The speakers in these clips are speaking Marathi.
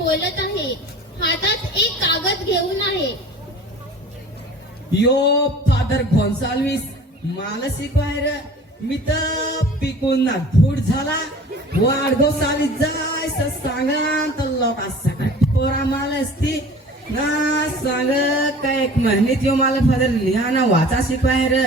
बोलत आहे. हातात एक कागद घेऊन आहे. यो फादर गोन्साल्विस मला शिकवाय रे. मी तर पिकून ना फूट झाला. वाढगो साली जायचं सांगा तर लोक सकाळी पोरा मला असती ना सांग काय एक महिन्यात यो मला फादर लिहा ना वाचा शिकवाय रे.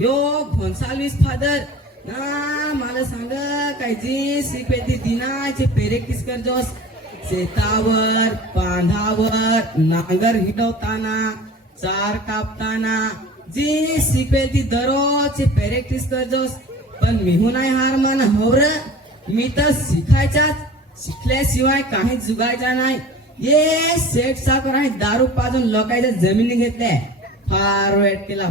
यो गोन्साल्विस फादर ना मला सांग काय जी शिकवेती दिनाचे पेरेक्टिस कर जोस. शेतावर बांधावर नांगर हिडवताना चार कापताना जी शिकवेल ती दररोज प्रॅक्टिस करतोस. पण मीहू नाही हार मान हवर. मी तर शिकल्याशिवाय काही जुगायचा नाही. ये सेठ साखर आहे दारू पाजून लोकांच्या जमिनी घेतल्या. फार वाईट केला.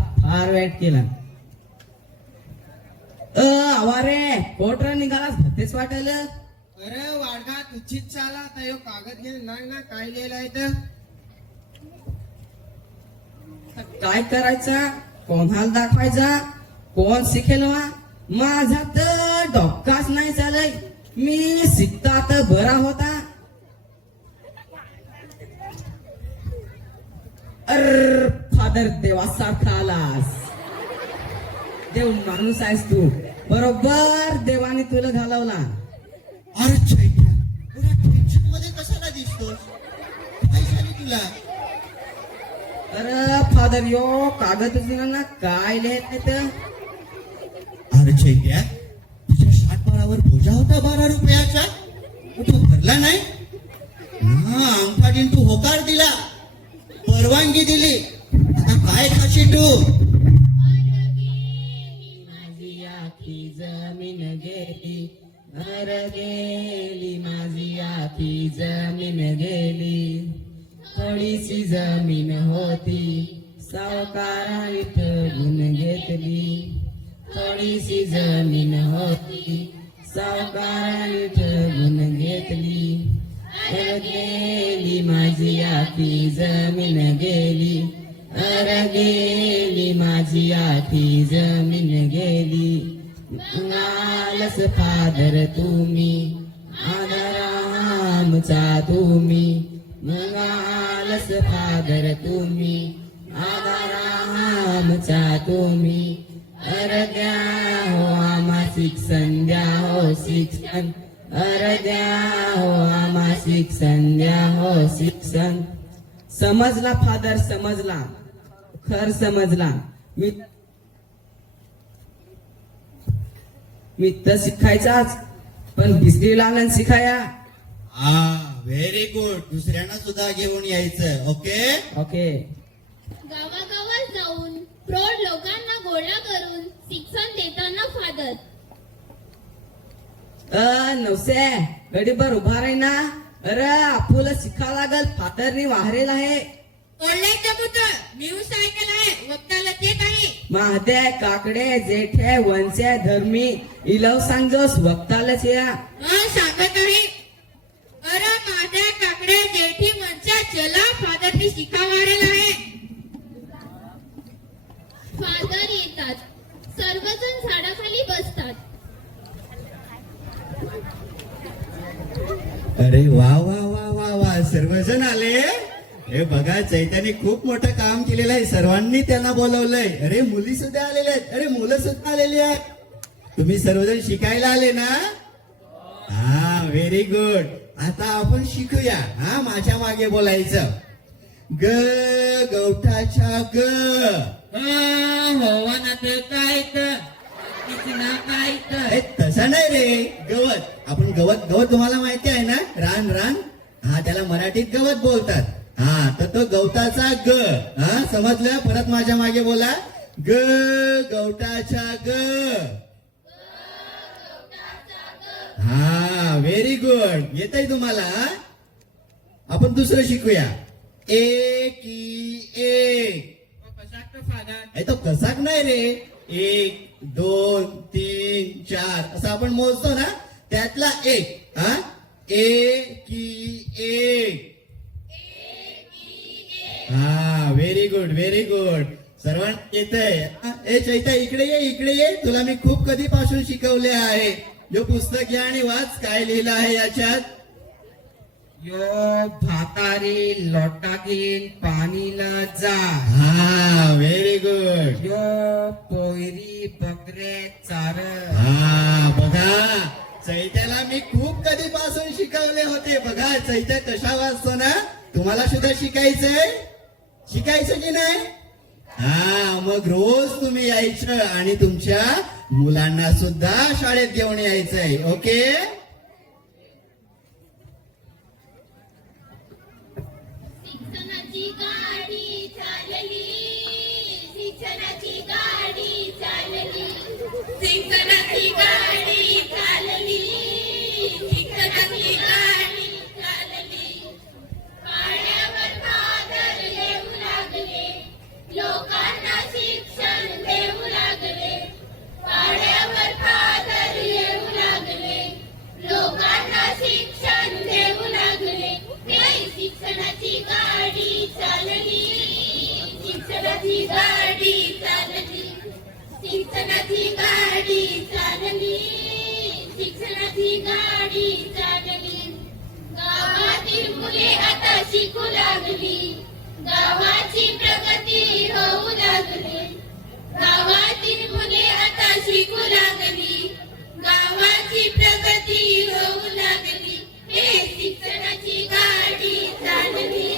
आवारे कोटर निघालास भतेच वाटल. अरे वाडगा तुझीच चाला आता यो कागद घे नाही ना काय लिहिलंय तर काय करायचा कोणाला दाखवायचा कोण शिकेल वा. माझा तर डोकाच नाही चालय. मी शिकता तर बरा होता. अर फादर देवासारखा आलास. देव माणूस आहेस तू. बरोबर देवाने तुला घालवला. अरे चैत्या तुला टेन्शन मध्ये कशाला दिसतोस काय झाली तुला अरे फादर यो कागद ना काय लिहित तर. अरे चैत्या तुझ्या 60 बोजा होता 12 रुपयाचा तू भरला नाही ना अंगठाडीन तू होकार दिला परवानगी दिली आता काय खाशी तू. माझी आखी जमीन गेली. अर गेली माझी आखी जमीन गेली. थोडीशी जमीन होती सावकाराने ठगून घेतली. थोडीशी जमीन होती सावकाराने ठगून घेतली. अर गेली माझी आखी जमीन गेली. अर गेली माझी आखी जमीन गेली. आलस फादर तुम्ही आधार आमचा तुम्ही. मग आलस फादर तुम्ही आधार आमचा तुम्ही. अर द्या हो आम्हा शिक्षण द्या हो शिक्षण. अर द्या हो आम्हा शिक्षण द्या हो शिक्षण. समजला फादर समजला खर समजला. मी तर शिकायचाच पण बिस्डी लावण्यात शिकाया. हा व्हेरी गुड दुसऱ्यांना सुद्धा घेऊन यायचं. ओके गावागावात जाऊन प्रौढ लोकांना गोळा करून शिक्षण देताना फादर. नवसे गडीभर उभा राही ना. अरे आपुला शिका लागल फादरनी वाहरेल आहे. महादे काकडे जेठे वंशे धर्मी इलव सांगजोस वक्तालाच या. सांगत आहे. अरे माझ्या काकडे जेठी मनच्या चला फादरनी शिकावारेल आहे. फादर येतात. सर्वजण झाडाखाली बसतात. अरे वा वा वा वा वा सर्वजण आले. हे बघा चैत्याने खूप मोठं काम केलेलं आहे. सर्वांनी त्यांना बोलवलंय. अरे मुली सुद्धा आलेल्या आहेत. अरे मुलं सुद्धा आलेली आहेत. तुम्ही सर्वजण शिकायला आले ना. हा व्हेरी गुड. आता आपण शिकूया. हा माझ्या मागे बोलायचं. ग गवठाच्या ग. तसं नाही रे. गवत आपण गवत तुम्हाला माहिती आहे ना. रान रान हा त्याला मराठीत गवत बोलतात. हा तर तो गवताचा ग. हा समजलं. परत माझ्या मागे बोला. ग गवताच्या ग. हा व्हेरी गुड. येतंय तुम्हाला. आपण दुसरं शिकूया. एकी एक. तो कसाक नाही रे. 1 2 3 4 असं आपण मोजतो ना त्यातला एक. हा एकी एक. हा व्हेरी गुड सर्वांना येतंय. ए चैत्या इकडे ये. तुला मी खूप कधीपासून शिकवले आहे. जो पुस्तक घ्या आणि वाच काय लिहिलं आहे याच्यात. यो भातारी लोटाकीन पाणीला जा. हा व्हेरी गुड. यो पोयरी बकरे चार. हा बघा, चैत्याला मी खूप कधीपासून शिकवले होते. बघा चैत्य कशा वाचतो ना, तुम्हाला सुद्धा शिकायचंय की नाही? हा मग रोज तुम्ही यायचं आणि तुमच्या मुलांना सुद्धा शाळेत घेऊन यायचंय. ओके. शिक्षणाची गाडी चालली, शिक्षणाची गाडी चालली, शिक्षणाची गाडी चालली, शिक्षणाची गाडी चालली. पाण्यावर फादर येऊ लागले, लोकांना शिक्षण देऊ लागले. पाण्यावर फादर येऊ लागले, लोकांना शिक्षण देऊ लागले. हे शिक्षणाची गाडी चालली, शिक्षणाची गाडी चालली, शिक्षणाची गाडी चालली, शिक्षणाची गाडी चालली. गावातील मुले आता शिकू लागली, गावाची प्रगती होऊ लागली. गावातील मुले आता शिकू लागली, गावाची प्रगती होऊ लागली. हे शिक्षणाची गाडी चालली,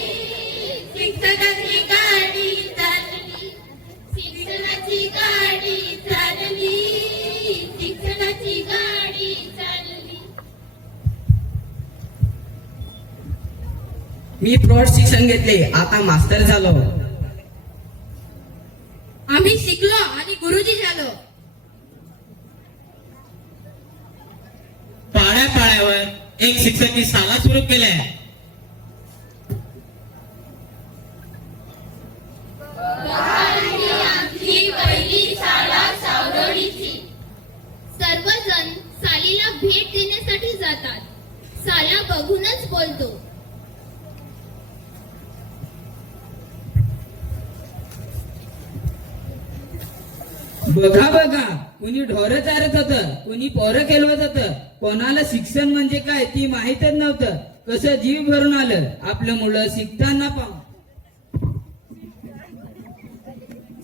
शिक्षणाची गाडी चालली, शिक्षणाची गाडी चालली, शिक्षणाची गाडी चालली. मी प्रौढ शिक्षण घेतले, आता मास्टर झालो. आम्ही शिकलो आणि गुरुजी झालो. पाड्यावर एक शिक्षकी शाळा सुरू केल्या. आमची पहिली शाळा सावरडीची. सर्वजण सालीला भेट देण्यासाठी जातात. साला बघूनच बोलतो. बघा बघा, कुणी ढोरं चारत होत, कुणी पोरं केलवत होत. कोणाला शिक्षण म्हणजे काय ती माहीतच नव्हतं. कसं जीव भरून आलं आपलं मुलं शिकताना पाहून.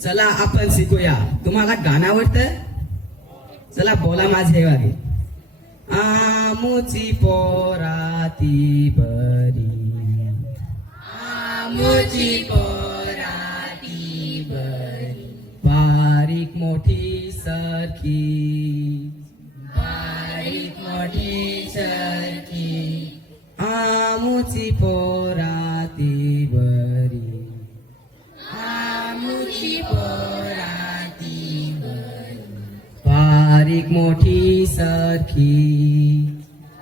चला आपण शिकूया. तुम्हाला गाणं आवडतं? चला बोला माझे वागे. आमुची पोराती बरी, आमुची पोराती बरी, बारीक मोठी सारखी, बारीक मोठी सारखी. आमुची पोराती बरी, आमुची पोराती बरी, बारीक मोठी सारखी,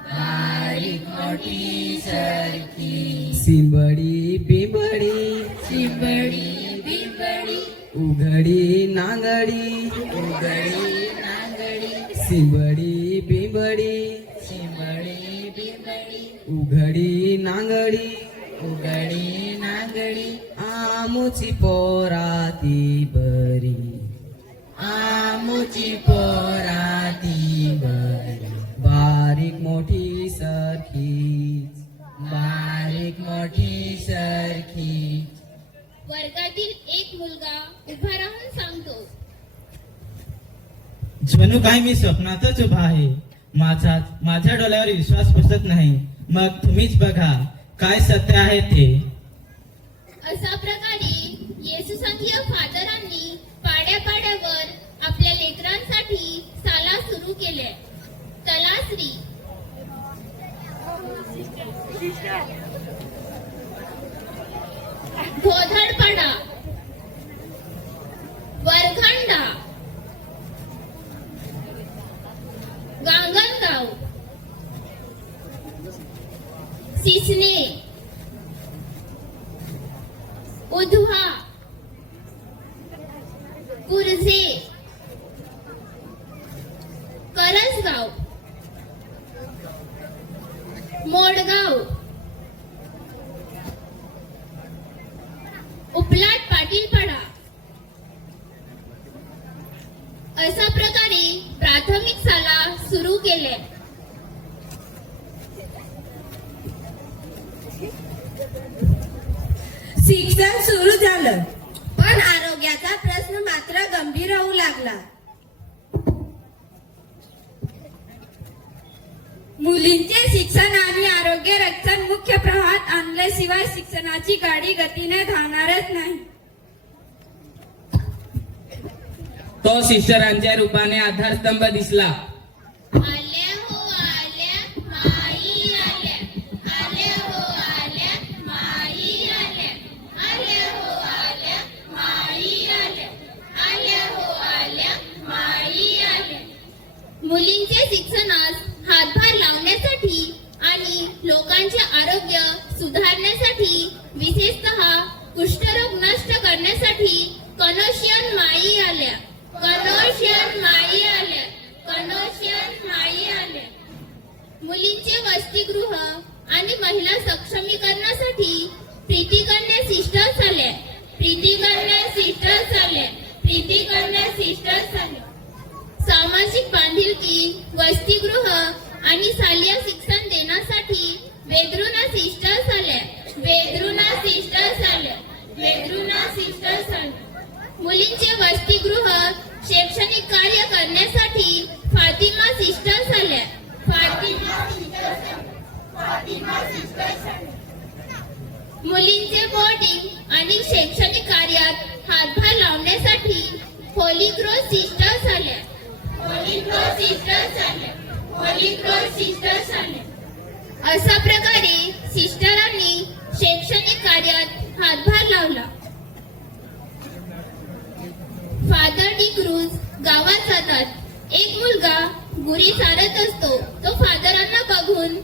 बारीक मोठी सारखी. सिंबडी बिंबडी, सिंबडी बिंबडी, उघडी नांगडी, उघडी नांगडी. सिंबडी बिंबडी, सिंबडी बिंबडी, उघडी नांगडी, उघडी नांगडी. आमुची पोराती बरी, आमुची पोराती बरी, बारीक मोठी सारखी, बारीक मोठी सारखी. वर्गातील एक मुलगा उभा राहून सांगतो, जणू काय मी स्वप्नातच उभा आहे. माझ्या डोळ्यावर विश्वास बसत नाही. मग तुम्हीच बघा काय सत्य आहे ते. अशा प्रकारे येशूसंघीय फादरांनी पाड्यापाड्यावर आपल्या लेकरांसाठी शाळा सुरू केल्या. तलासरी, धोधडपाडा, वरखंडा, गांगणगाव, सिसने, उधवा, कुर्जे, करंजगाव, मोडगाव, उपलाट पाटीलपाडा. अशा प्रकारे प्राथमिक शाळा सुरू केल्या. शिक्षण सुरू झालं, पण आरोग्याचा प्रश्न मात्र गंभीर होऊ लागला. मुलींचे शिक्षण आणि आरोग्य रक्षण मुख्य प्रवाहात आणल्याशिवाय शिक्षणाची गाडी गतीने धावणारच नाही. तो सिस्टरांच्या रूपाने आधारस्तंभ दिसला. आल्या हो आल्या माई आल्या, आल्या हो आल्या माई आल्या, आल्या हो आल्या माई आल्या, आल्या हो आल्या माई आल्या. मुलींचे शिक्षणास हातभार लावण्यासाठी आणि लोकांचे आरोग्य सुधारण्यासाठी, विशेषतः कुष्ठरोग नष्ट करण्यासाठी कनोशियन माई आल्या, कनोशियन माई आल्या, कनोशियन माई आल्या. मुलींचे वसतिगृह आणि महिला सक्षमीकरणासाठी प्रीतिकन्या सिस्टर्स आल्या, प्रीतिकन्या सिस्टर्स आल्या, प्रीतिकन्या सिस्टर्स आल्या. सामाजिक बांधिलकी, वसतिगृह आणि शालेय शिक्षण देण्यासाठी वेदरुना सिस्टर्स आल्या, वेदरुना सिस्टर्स आल्या, वेदरुना सिस्टर्स आल्या. मुलींचे वसतिगृह शैक्षणिक कार्य करण्यासाठी फातिमा सिस्टर्स आल्या, फातिमा सिस्टर्स आल्या, फातिमा सिस्टर्स आल्या. मुलींचे बोर्डिंग आणि शैक्षणिक कार्यात हातभार लावण्यासाठी होली क्रॉस सिस्टर्स आल्या, होली क्रॉस सिस्टर्स आल्या, होली क्रॉस सिस्टर्स आल्या. अशा प्रकारे सिस्टरांनी शैक्षणिक कार्यात हातभार लावला. फादर डी क्रूज गावात जातात. एक मुलगा गुरी चारत असतो. तो फादरांना बघून,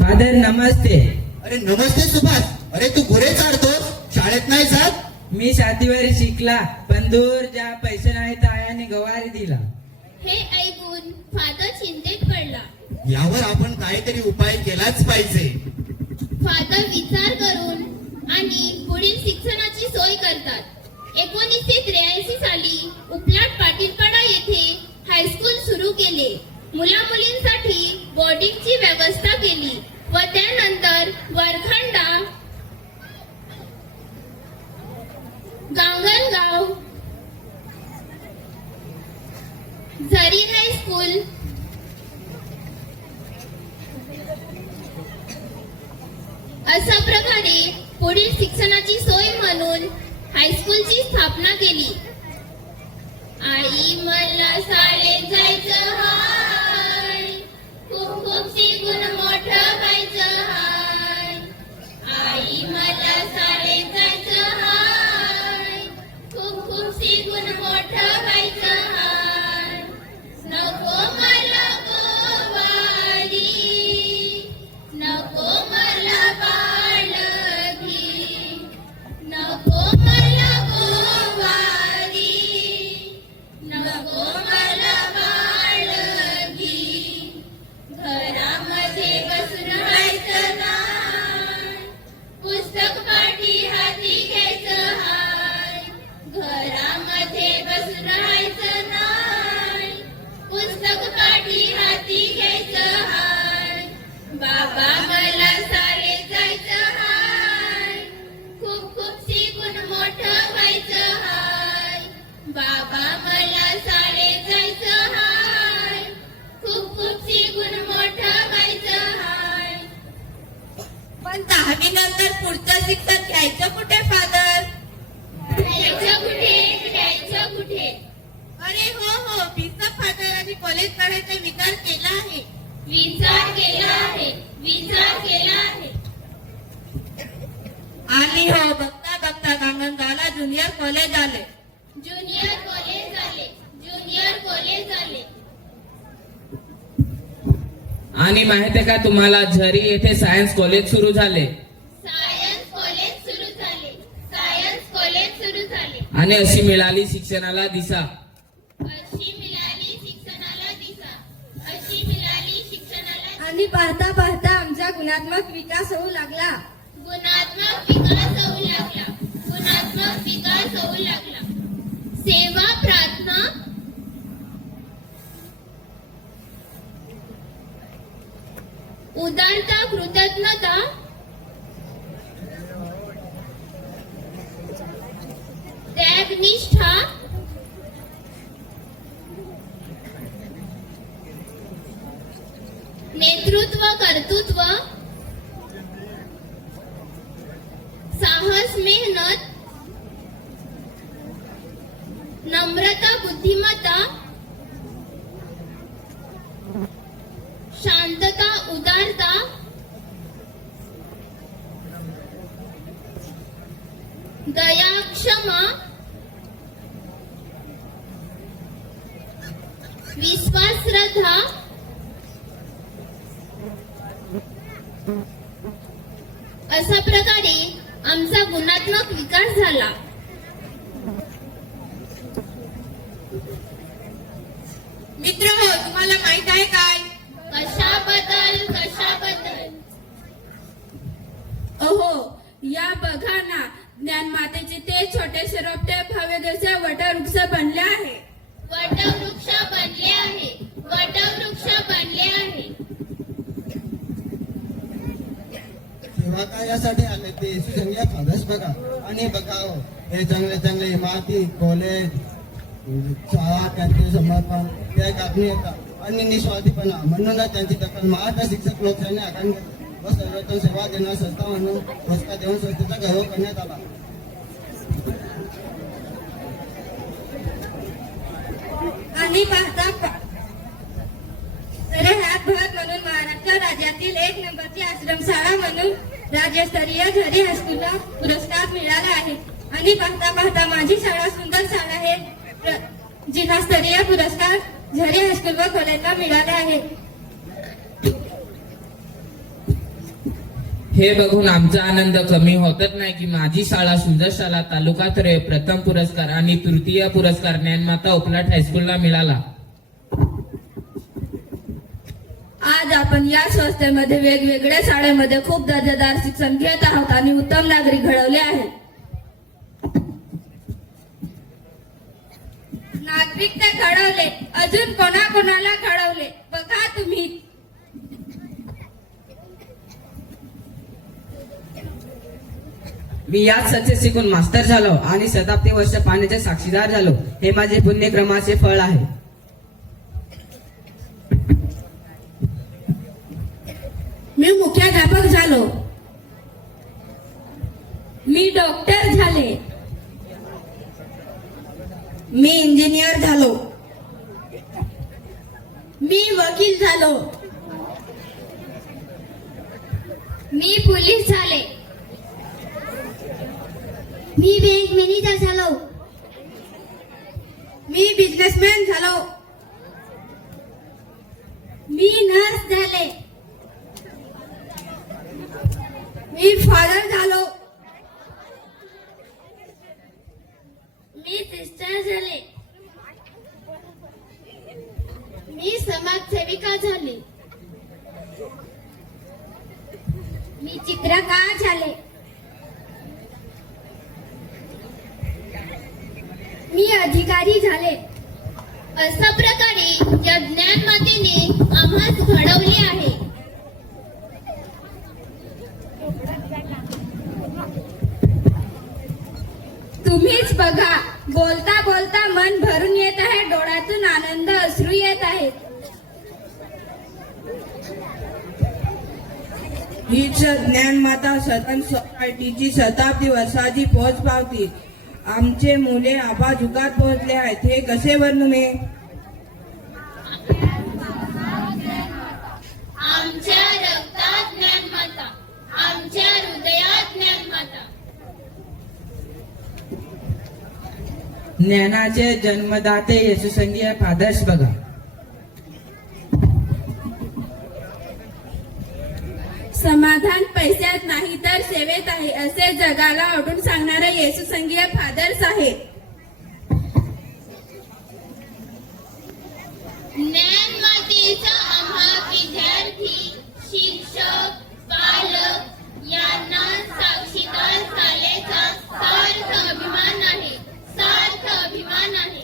फादर नमस्ते. अरे नमस्ते सुभाष. अरे तू गुरे चालतोस, शाळेत नाही जात? मी 7वी वर शिकला, पण दूर ज्या पैसे नाहीत आयाने गवारी दिला. हे ऐकून फादर चिंतेत पडला. यावर आपण काहीतरी उपाय केलाच पाहिजे. फादर विचार करून आणि पुढील शिक्षणाची सोय करतात. 1983 साली उपलाट पाटीलपाडा येथे हायस्कूल सुरू केले. मुला मुलींसाठी बोर्डिंगची व्यवस्था केली व त्यानंतर वरखंडा, गांगणगाव, झरी हायस्कूल, अशा प्रकारे पुढील शिक्षणाची सोय म्हणून हायस्कूलची स्थापना केली. आई मला शाळेत जायचं हाय, खूप खूप शिकून मोठं व्हायचं हाय. आई मला शाळेत जायचं हाय, खूप खूप शिकून मोठं व्हायचं हाय. नको मला गोवारी, नको मला बाळगी, नको मला गोवारी, नको मला बाळगी. घरामध्ये बसून राहायचं नाय, पुस्तक पाठी हाती घ्यायचं हाय. घरामध्ये बसून राहायचं नाय, पुस्तक पाठी हाती घ्यायचं हाय. बाबा मला शाळेत जायचं हाय, खूप खूप शिकून मोठं व्हायचं हाय. बाबा मला शाळेत जायचं हाय, खूप खूप शिकून मोठं व्हायचं हाय. पण 10वी नंतर पुढचं शिक्षण घ्यायचं कुठे फादर? घ्यायचं कुठे, घ्यायचं कुठे? अरे हो, बिशप फादरांनी कॉलेज काढायचा विचार केला आहे. विचार केला आहे, विचार केला आहे. आणि हो, बघता बघता गांगणगावला ज्युनियर कॉलेज आले. ज्युनियर कॉलेज झाले, ज्युनियर कॉलेज झाले. आणि माहितीये का तुम्हाला, झरी येथे सायन्स कॉलेज सुरू झाले. सायन्स कॉलेज सुरू झाले, सायन्स कॉलेज सुरू झाले. आणि अशी मिळाली शिक्षणाला दिशा. अशी मिळाली शिक्षणाला दिशा, अशी मिळाली शिक्षणाला. आणि पाहता पाहता आमचा गुणात्मक विकास होऊ लागला. गुणात्मक विकास होऊ लागला, गुणात्मक विकास होऊ लागला. सेवा, प्रार्थना, उदारता, कृतज्ञता कर्तव्यनिष्ठा, नेतृत्व कर्तृत्व, साहस मेहनत, नम्रता बुद्धिमत्ता, शांतता उदारता, दया क्षमा, विश्वास श्रद्धा, अशा प्रकारे आमचा गुणात्मक विकास झाला. मित्र हो, तुम्हाला माहित आहे काय? कशाबद्दल? अहो, या बघा ना, ज्ञानमातेचे ते छोटेसे रोपटे भव्यदेवचे वटवृक्ष बनले आहे. वटवृक्ष बनले आहे. तेव्हा काय यासाठी आले ते संख्या फारच बघा आणि बघा हो, हे चांगले चांगले इमारती, कॉलेज, शाळा, त्यांचे समर्पण त्या कापणी येतात आणि निस्वार्थीपणा म्हणूनच त्यांची दखल महाराष्ट्र शिक्षक लोकशाही आखणी व सर्वोत्तम सेवा देणारी संस्था म्हणून पुरस्कार देऊन संस्थेचा गौरव करण्यात आला. आणि पाहता तर ह्यात भर म्हणून महाराष्ट्र राज्यातील 1 नंबरची आश्रमशाळा म्हणून राज्यस्तरीय झरी हायस्कूलला पुरस्कार मिळाला आहे. आणि पाहता पाहता माझी शाळा सुंदर शाळा हे जिल्हास्तरीय पुरस्कार झरी हायस्कूल व कॉलेजला मिळाले आहे. हे बघून आमचा आनंद कमी होतच नाही की माझी शाळा सुंदर शाळा तालुकास्तरीय प्रथम पुरस्कार आणि तृतीय पुरस्कार ज्ञानमाता उपलाट हायस्कूलला मिळाला. आज आपण या संस्थेमध्ये वेगवेगळ्या शाळेमध्ये खूप दर्जेदार शिक्षण घेत आहोत आणि उत्तम नागरिक घडवले आहेत. नागरिक ते घडवले, अजून कोणाकोणाला घडवले बघा तुम्ही. मी याच सत्य शिकून मास्टर झालो आणि शताब्दी वर्ष पाण्याचे साक्षीदार झालो. हे माझे पुण्यक्रमाचे फळ आहे. मी मुख्याध्यापक झालो. मी डॉक्टर झाले. मी इंजिनियर झालो. मी वकील झालो. मी पोलीस झाले. मी बँक मॅनेजर झालो. मी बिझनेसमॅन झालो. मी नर्स झाले. मी फादर झालो. मी सिस्टर झाले. मी समाजसेविका झाले. मी चित्रकार झाले. मी अधिकारी झाले. अशा प्रकारे या ज्ञानमातेने आम्हास घडवले आहे. तुम्हीच बघा, बोलता बोलता मन भरून येत आहे, डोळ्यातून आनंद अश्रू येत आहेत. हीच ज्ञानमाता सदन सोसायटीची शताब्दी वर्षाची पोचपावती. आमचे मुले आबाजुगात पोहोचले आहेत. हे कसे वर्णने? आमच्या रक्तात ज्ञानमाता, आमच्या हृदयात ज्ञानमाता. ज्ञानाचे जन्मदाते येशूसंगीय फादर्स बघा. समाधान पैशात नाही तर सेवेत आहे, असे जगाला ओढून सांगणारे येशूसंगीय फादर्स आहे. ज्ञानमातेचा आम्हा विद्यार्थी, शिक्षक, पालक यांना साक्षीदार झाल्याचा सार्थ अभिमान आहे.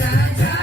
आमचा